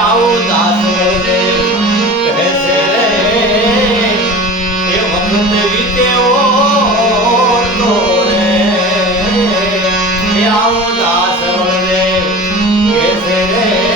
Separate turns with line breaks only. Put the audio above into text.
આવો દાસ રે કહેશે રે એ વખત વીતે ઓ દાસ રે કહેશે રે